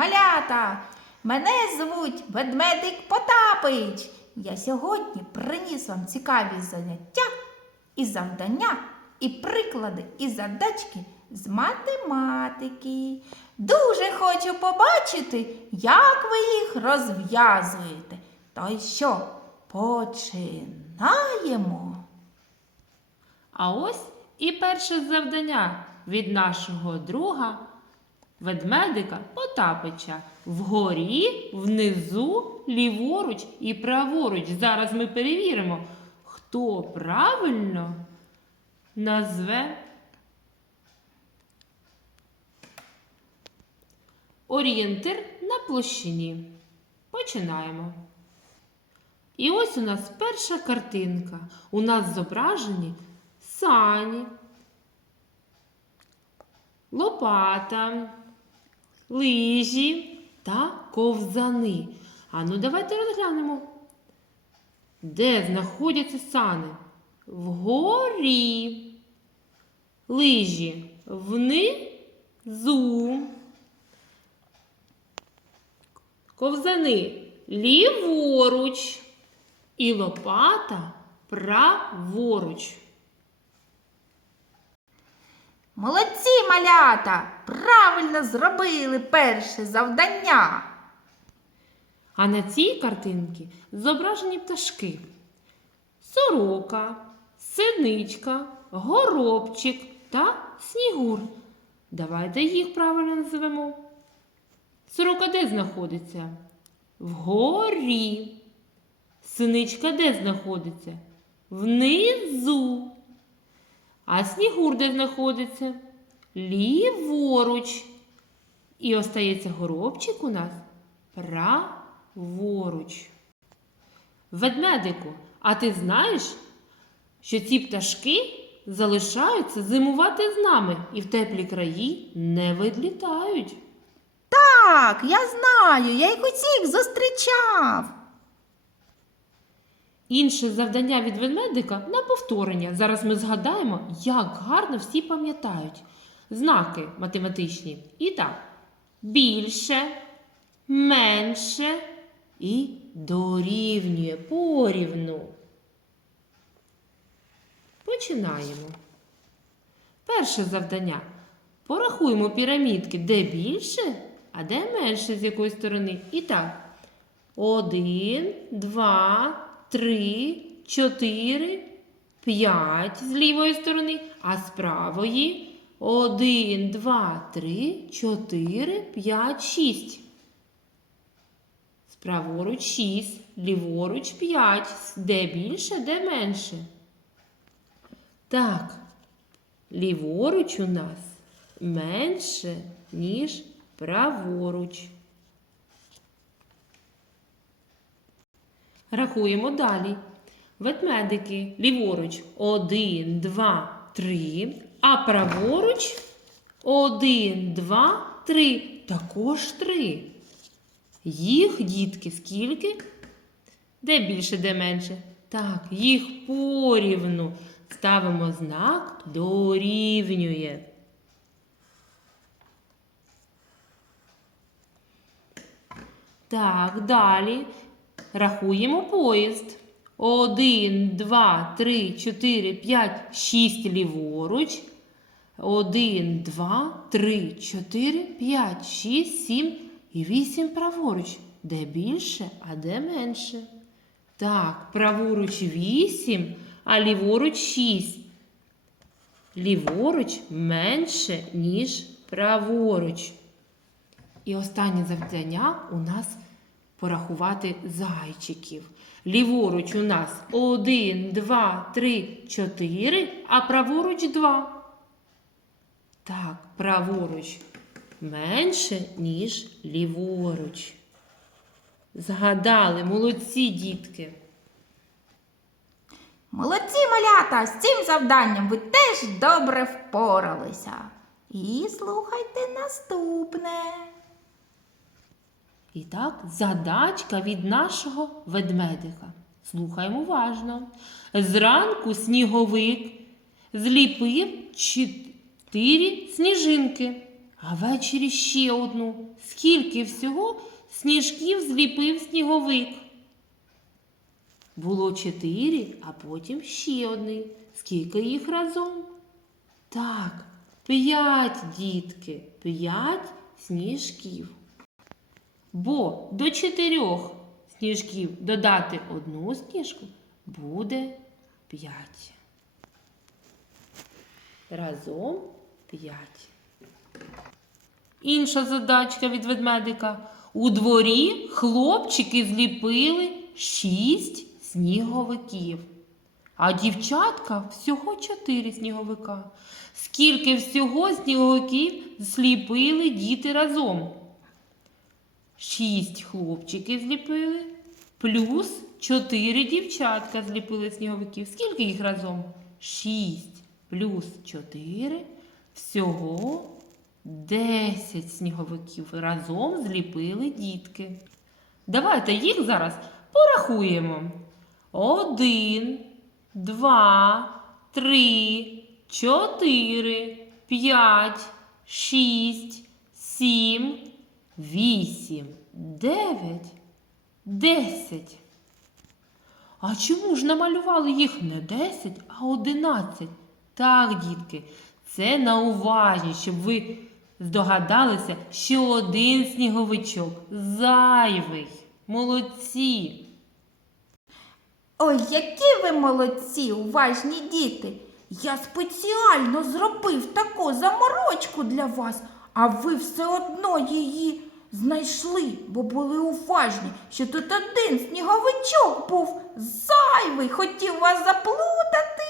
малята! Мене звуть ведмедик Потапич. Я сьогодні приніс вам цікаві заняття і завдання, і приклади, і задачки з математики. Дуже хочу побачити, як ви їх розв'язуєте. То й що, починаємо? А ось і перше завдання від нашого друга ведмедика Потапича. Вгорі, внизу, ліворуч і праворуч. Зараз ми перевіримо, хто правильно назве орієнтир на площині. Починаємо. І ось у нас перша картинка. У нас зображені сані, лопата, лижі та ковзани. А ну давайте розглянемо. Де знаходяться сани? Вгорі. Лижі внизу. Ковзани ліворуч і лопата праворуч. Молодці, малята! Правильно зробили перше завдання. А на цій картинці зображені пташки. Сорока, синичка, горобчик та снігур. Давайте їх правильно називемо. Сорока де знаходиться? Вгорі. Синичка де знаходиться? Внизу. А снігур де знаходиться? Ліворуч. І остається горобчик у нас праворуч. Ведмедику, а ти знаєш, що ці пташки залишаються зимувати з нами і в теплі краї не відлітають. Так, я знаю, я їх усіх зустрічав. Інше завдання від ведмедика на повторення. Зараз ми згадаємо, як гарно всі пам'ятають. Знаки математичні. І так, більше, менше і дорівнює порівну. Починаємо. Перше завдання. Порахуємо пірамідки, де більше, а де менше з якої сторони. І так. Один, два, три, чотири, п'ять з лівої сторони, а з правої один, два, три, чотири, п'ять, шість. Справоруч шість, ліворуч п'ять. Де більше, де менше. Так, ліворуч у нас менше, ніж праворуч. Рахуємо далі. Ведмедики ліворуч 1, 2, 3, а праворуч 1, 2, 3. Також 3. Їх, дітки, скільки? Де більше, де менше? Так, їх порівну. Ставимо знак дорівнює. Так, далі. Рахуємо поїзд. Один, два, три, чотири, п'ять, шість ліворуч. Один, два, три, чотири, п'ять, шість, сім і вісім праворуч. Де більше, а де менше? Так, праворуч вісім, а ліворуч шість. Ліворуч менше, ніж праворуч. І останнє завдання у нас порахувати зайчиків. Ліворуч у нас 1, 2, 3, 4, а праворуч 2. Так, праворуч менше, ніж ліворуч. Згадали, молодці дітки. Молодці малята, з цим завданням ви теж добре впоралися. І слухайте наступне. І так, задачка від нашого ведмедика. Слухаємо уважно. Зранку сніговик зліпив чотири сніжинки, а ввечері ще одну. Скільки всього сніжків зліпив сніговик? Було чотири, а потім ще один. Скільки їх разом? Так, п'ять, дітки, п'ять сніжків. Бо до чотирьох сніжків додати одну сніжку буде п'ять. Разом п'ять. Інша задачка від ведмедика. У дворі хлопчики зліпили шість сніговиків. А дівчатка всього чотири сніговика. Скільки всього сніговиків зліпили діти разом? Шість хлопчиків зліпили, плюс чотири дівчатка зліпили сніговиків. Скільки їх разом? Шість плюс чотири. Всього десять сніговиків разом зліпили дітки. Давайте їх зараз порахуємо. Один, два, три, чотири, п'ять, шість, сім, вісім, дев'ять, десять. А чому ж намалювали їх не десять, а одинадцять? Так, дітки, це на увазі, щоб ви здогадалися, що один сніговичок зайвий. Молодці. Ой, які ви молодці, уважні діти! Я спеціально зробив таку заморочку для вас, а ви все одно її знайшли, бо були уважні, що тут один сніговичок був зайвий, хотів вас заплутати.